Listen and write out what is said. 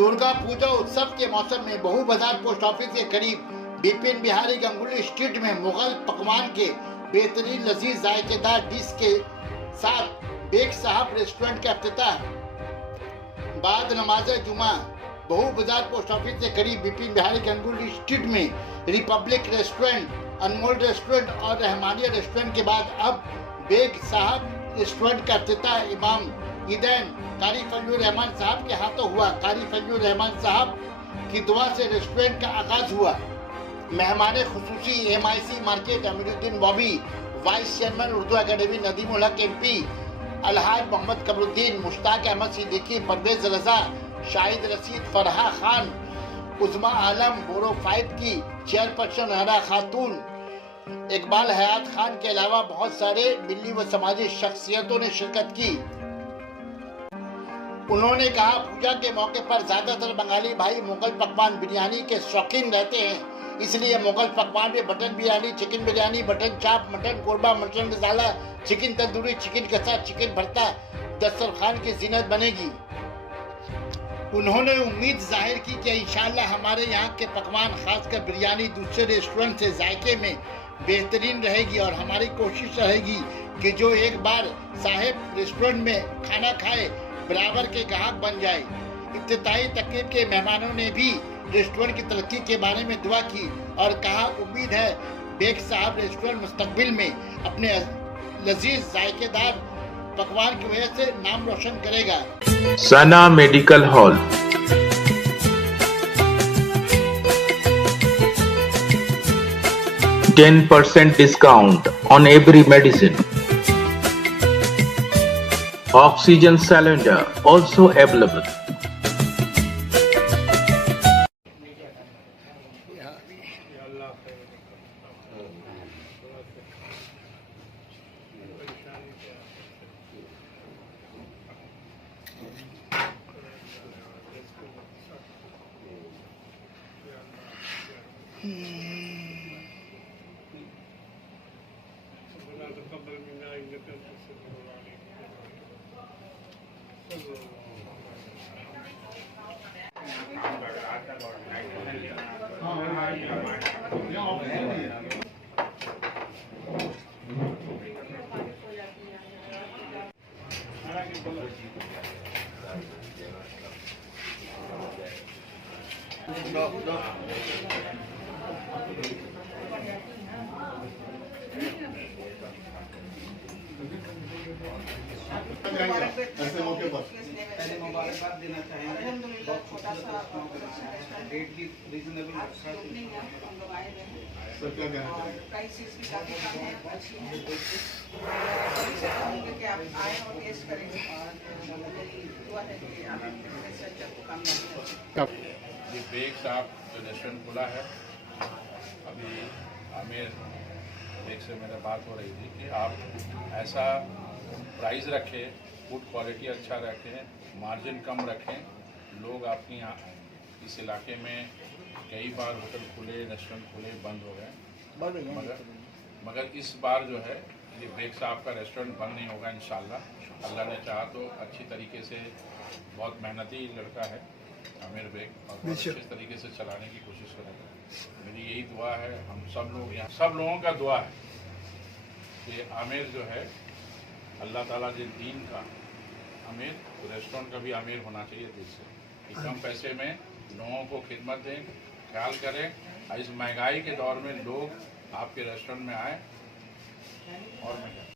दुर्गा पूजा उत्सव के मौसम में बहु बाजार पोस्ट ऑफिस के करीब बिपिन बिहारी गंगुली स्ट्रीट में मुगल पकवान के बेहतरीन लजीज जायकेदार डिश के साथ बेग साहब रेस्टोरेंट का अफ्ताह। बाद नमाज जुमा बहु बाजार पोस्ट ऑफिस के करीब बिपिन बिहारी गंगुली स्ट्रीट में रिपब्लिक रेस्टोरेंट, अनमोल रेस्टोरेंट और रहमानिया रेस्टोरेंट के बाद अब बेग साहब रेस्टोरेंट का अफ्ताह इमाम ईदैन कारी फजलुर रहमान साहब के हाथों हुआ। कारी फजलुर रहमान साहब की दुआ से रेस्टोरेंट का आगाज हुआ। मेहमान खुसूसी MIC market Amiruddin Bobby, vice chairman Urdu academy Nadimul हक MP, अलहाज मोहम्मद कमरुद्दीन, मुश्ताक अहमद सिद्दीकी, परवेज रजा, शाहिद रशीद, फरहा खान, उज़मा आलम, बोरो 5 की चेयरपर्सन हरा खातून, इकबाल हयात खान के अलावा बहुत सारे मिली व समाजी शख्सियतों ने शिरकत की। उन्होंने कहा, पूजा के मौके पर ज्यादातर बंगाली भाई मुगल पकवान बिरयानी के शौकीन रहते हैं, इसलिए मुगल पकवान में mutton biryani, chicken biryani, mutton चाप, मटन कोरमा, मटन मसाला, चिकन तंदूरी, चिकन कसा, चिकन भरता दस्तरखान की जीनत बनेगी। उन्होंने उम्मीद जाहिर की कि इंशाअल्लाह हमारे यहाँ के पकवान खासकर बिरयानी दूसरे रेस्टोरेंट से जायके में बेहतरीन रहेगी और हमारी कोशिश रहेगी कि जो एक बार साहिब रेस्टोरेंट में खाना खाए बराबर के ग्राहक बन जाए। इफ्तिताई तकरीब के मेहमानों ने भी रेस्टोरेंट की तरक्की के बारे में दुआ की और कहा, उम्मीद है बेग साहब रेस्टोरेंट मुस्तकबिल में अपने लजीज जायकेदार पकवान की वजह से नाम रोशन करेगा। सना medical hall, %10% discount on every medicine. Oxygen cylinder also available. ऐसे मौके पर पहले मुबारकबाद देना चाहेंगे। बहुत छोटा सा रेट भी रीजनेबल है। सर क्या कहना चाहेंगे? प्राइसेस भी काफी कम है, अच्छी है। से कहूँगी कि आप आए और टेस्ट करें और मेरी दुआ है कि आप इस अच्छा को कामयाबी। ये बेग साहब जो रेस्टोरेंट खुला है, अभी आमिर बेग से मेरे बात हो रही थी कि आप ऐसा प्राइस रखें, फूड क्वालिटी अच्छा रखें, मार्जिन कम रखें। लोग आपके यहाँ इस इलाके में कई बार होटल खुले, रेस्टोरेंट खुले, बंद हो गए, मगर इस बार जो है ये बेग साहब का रेस्टोरेंट बंद नहीं होगा इंशाल्लाह। अल्लाह ने चाहा तो अच्छी तरीके से, बहुत मेहनती लड़का है आमिर बेग, और अच्छे तरीके से चलाने की कोशिश करेगा। मेरी यही दुआ है, हम सब लोग यहाँ सब लोगों का दुआ है कि आमिर जो है, अल्लाह ताला जिस दीन का आमिर, तो रेस्टोरेंट का भी आमिर होना चाहिए दिल से, कि कम पैसे में लोगों को खिदमत दें, ख्याल करें। इस महंगाई के दौर में लोग आपके रेस्टोरेंट में आए और मैं